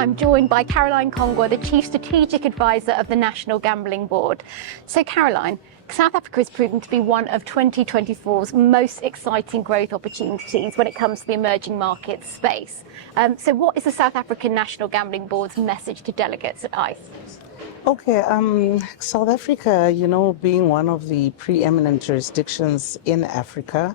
I'm joined by Caroline Kongwa, the Chief Strategic Advisor of the National Gambling Board. So Caroline, South Africa has proven to be one of 2024's most exciting growth opportunities when it comes to the emerging markets space. So what is the South African National Gambling Board's message to delegates at ICE? Okay, South Africa, being one of the preeminent jurisdictions in Africa,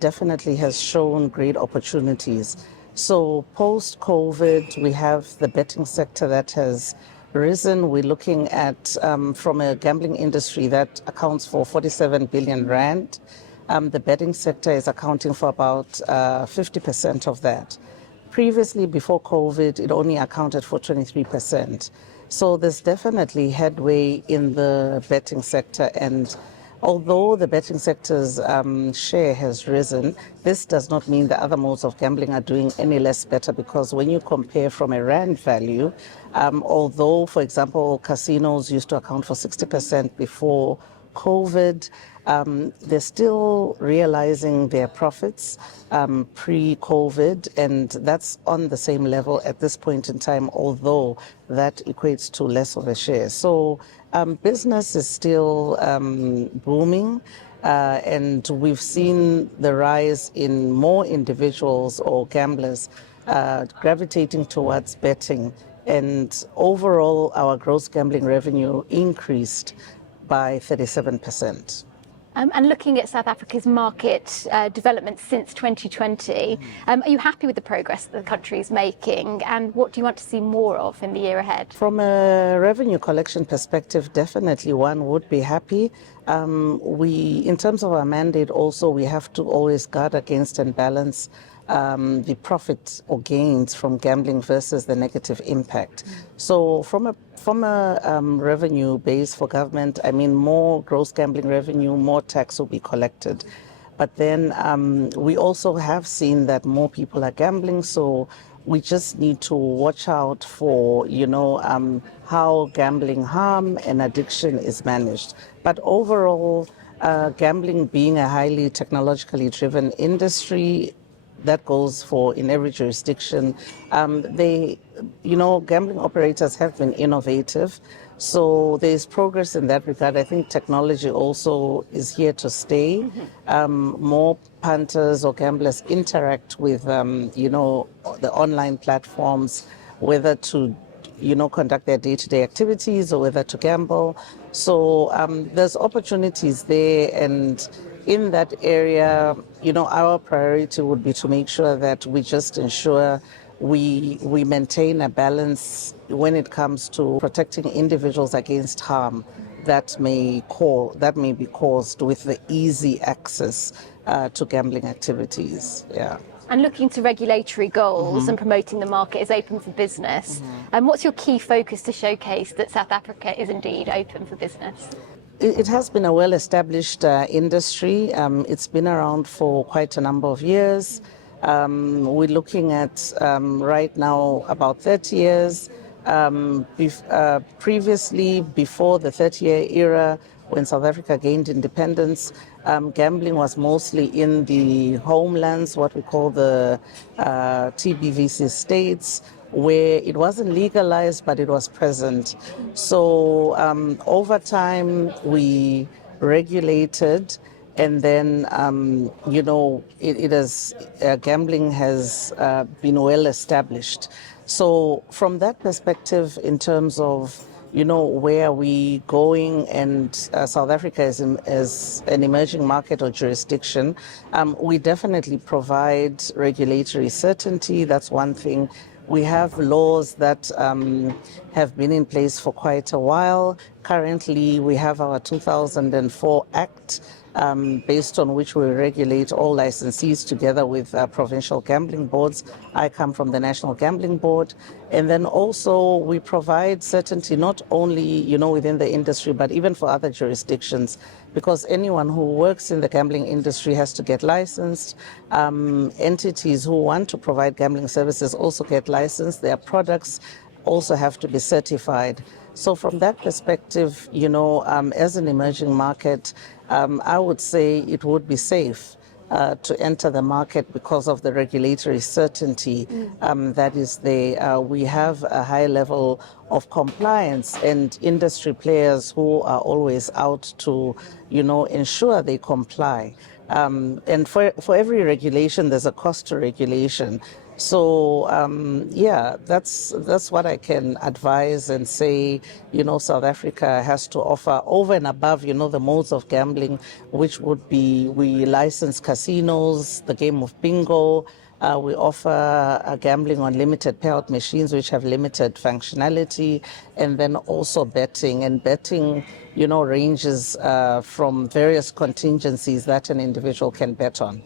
definitely has shown great opportunities. So post-COVID, we have the betting sector that has risen. We're looking at, from a gambling industry that accounts for 47 billion rand. The betting sector is accounting for about 50% of that. Previously, before COVID, it only accounted for 23%. So there's definitely headway in the betting sector, and although the betting sector's share has risen, this does not mean the other modes of gambling are doing any less better, because when you compare from a rand value, although, for example, casinos used to account for 60% before COVID, they're still realizing their profits pre-COVID, and that's on the same level at this point in time, although that equates to less of a share. So business is still booming, and we've seen the rise in more individuals or gamblers gravitating towards betting, and overall our gross gambling revenue increased by 37%. And looking at South Africa's market development since 2020, are you happy with the progress that the country is making, and what do you want to see more of in the year ahead? From a revenue collection perspective, definitely one would be happy. In terms of our mandate also, we have to always guard against and balance the profit or gains from gambling versus the negative impact. So from a revenue base for government, I mean, more gross gambling revenue, more tax will be collected. But then we also have seen that more people are gambling, so we just need to watch out for, how gambling harm and addiction is managed. But overall, gambling being a highly technologically driven industry, that goes for in every jurisdiction. Gambling operators have been innovative, so there's progress in that regard. I think technology also is here to stay. More punters or gamblers interact with, the online platforms, whether to, conduct their day-to-day activities or whether to gamble. So there's opportunities there, and in that area, our priority would be to make sure that we just ensure we maintain a balance when it comes to protecting individuals against harm that may be caused with the easy access to gambling activities. Yeah. And looking to regulatory goals and promoting the market is open for business. And what's your key focus to showcase that South Africa is indeed open for business? It has been a well-established industry. It's been around for quite a number of years. We're looking at right now about 30 years. Previously, before the 30-year era, when South Africa gained independence, gambling was mostly in the homelands, what we call the TBVC states, where it wasn't legalized, but it was present. So over time, we regulated, and then, gambling has been well established. So from that perspective, in terms of, where we going, and South Africa is an emerging market or jurisdiction, we definitely provide regulatory certainty. That's one thing. We have laws that have been in place for quite a while. Currently, we have our 2004 Act, based on which we regulate all licensees together with provincial gambling boards. I come from the National Gambling Board. And then also we provide certainty not only, within the industry, but even for other jurisdictions, because anyone who works in the gambling industry has to get licensed. Entities who want to provide gambling services also get licensed. Their products also have to be certified. So from that perspective, as an emerging market, I would say it would be safe to enter the market because of the regulatory certainty that is there. We have a high level of compliance and industry players who are always out to, ensure they comply. And for every regulation, there's a cost to regulation. So yeah, that's what I can advise and say. South Africa has to offer over and above, the modes of gambling, which would be we license casinos, the game of bingo. We offer gambling on limited payout machines, which have limited functionality, and then also betting. And betting, ranges from various contingencies that an individual can bet on.